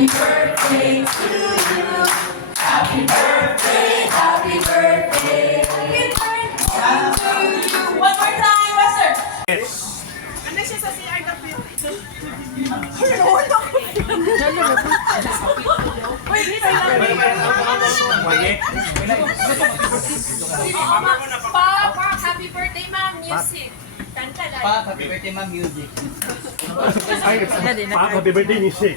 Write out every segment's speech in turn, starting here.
Happy birthday to you. Happy birthday, happy birthday. Happy birthday to you. One more time, Master. Ano siya sa CR na film? Pop, happy birthday, ma'am. Music. Kanta lang. Pa, happy birthday ma'am, music. Happy birthday, Nishi.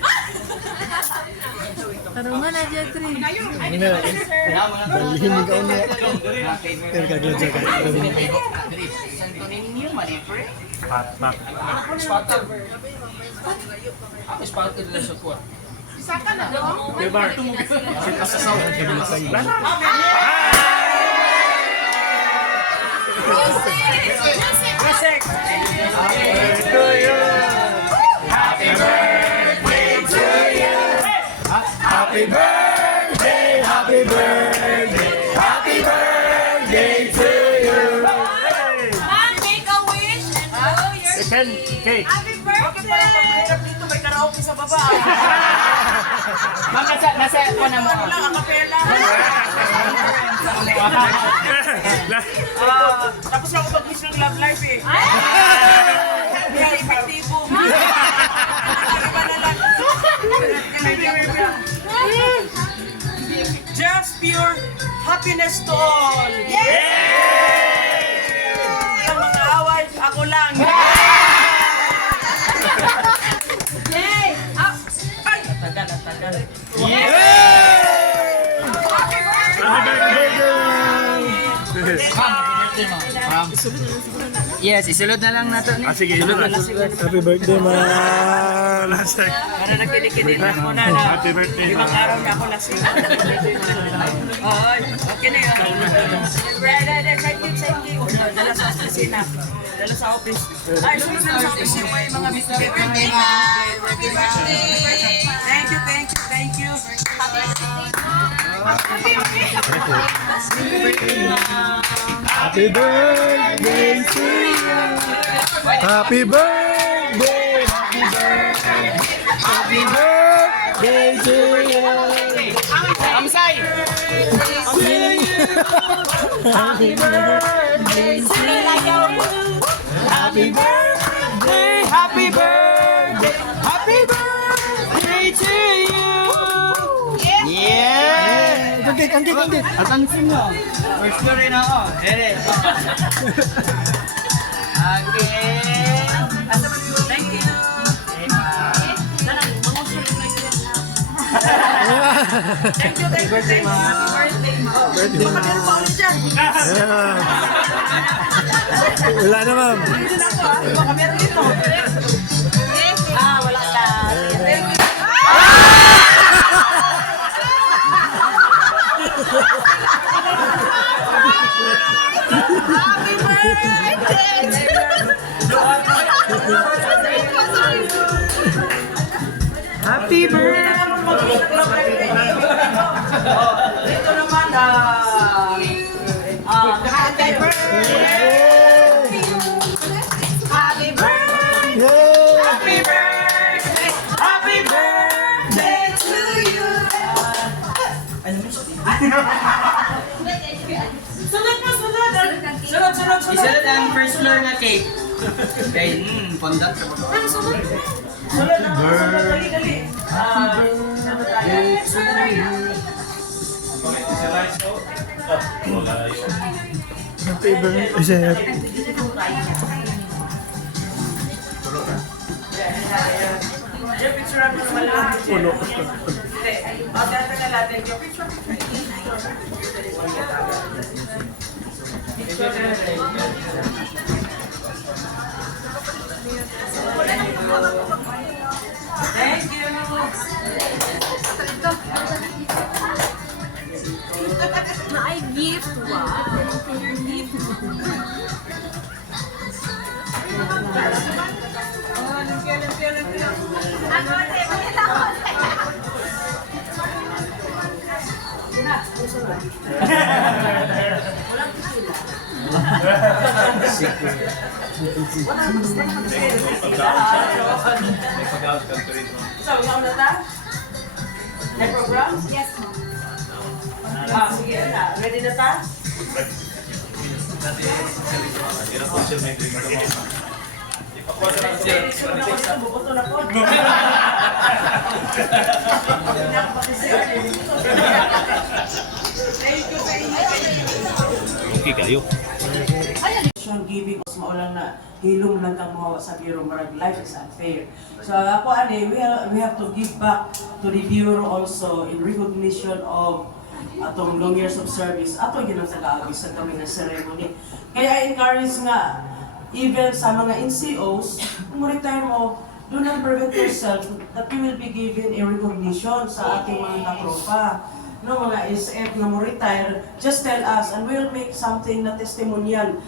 Tarungan na dyan, Tri. Kaya mo na Dalihin ka ulit. Pero kagladya ka. Santunin ninyo, malipre. Pak. Ako spotted lang sa kuwa. Isa ka na, no? Diba? Music! Happy birthday, happy birthday, happy birthday to you. Ma'am, make a wish and blow your Ken, cake. Happy Bakit pala pag-hirap dito may karaoke sa baba? Ma'am, nasa ako na mo. Wala, akapela. Tapos ako mag-wish ng love life eh. Kaya epektibo. Iba na lang. Just pure happiness to all. Ang mga away, ako lang. Yay! Up! Tagal. Ma'am. Yes, isulod na lang nato ni. Sige, happy birthday, ma. Para nakinikinin na muna na. Happy birthday, Ibang ma. araw na ako lasing. Ay, okay na yun. Thank you. Dala sa opisina. Dala sa office. Ay, sunod na sa office yung may mga biscuit. Birthday, ma'am! Happy birthday! Thank you. Happy birthday to you. Happy birthday, happy birthday, happy birthday to you. Amsay! Happy birthday to you. Happy birthday, happy birthday, happy birthday to you. Yeah! Angkit. Atansin mo. First floor rin ako. Ere. Okay. Thank you. Thank you. Happy birthday, ma'am. Birthday, ma. Meron pa ulit dyan. Wala na, ma'am. Dito lang to, ha? Baka meron dito. Wala ka. Thank you. Happy birthday! Happy birthday! Dito naman, happy birthday! Happy birthday! Yay! Happy birthday! Happy birthday to you! Sunod mo, sunod! Sunod! Isulod ang first floor na cake. Okay, pondat ka ba? Sunod, dali. Happy birthday. Yung picture mo naman lang. Puno. Hindi. Dito na natin yung picture. Thank you. Na ay gift. Wow. Gift. May program? Yes, ma'am. Sige na. Ready na ta? Sunod na ko dito, bubuto na po. Thank you sa inyo. Okay kayo. Siyang giving us maulang na hilom lang kang mawawa sa Bureau marag life is unfair. So ako ani we have to give back to the Bureau also in recognition of atong long years of service. Ato yun ang nag-aagis sa kami ng ceremony. Kaya encourage nga even sa mga NCOs, kung retire mo, do not prevent yourself that you will be given a recognition sa ating mga katropa. No, mga SF na mo retire, just tell us and we'll make something na testimonial.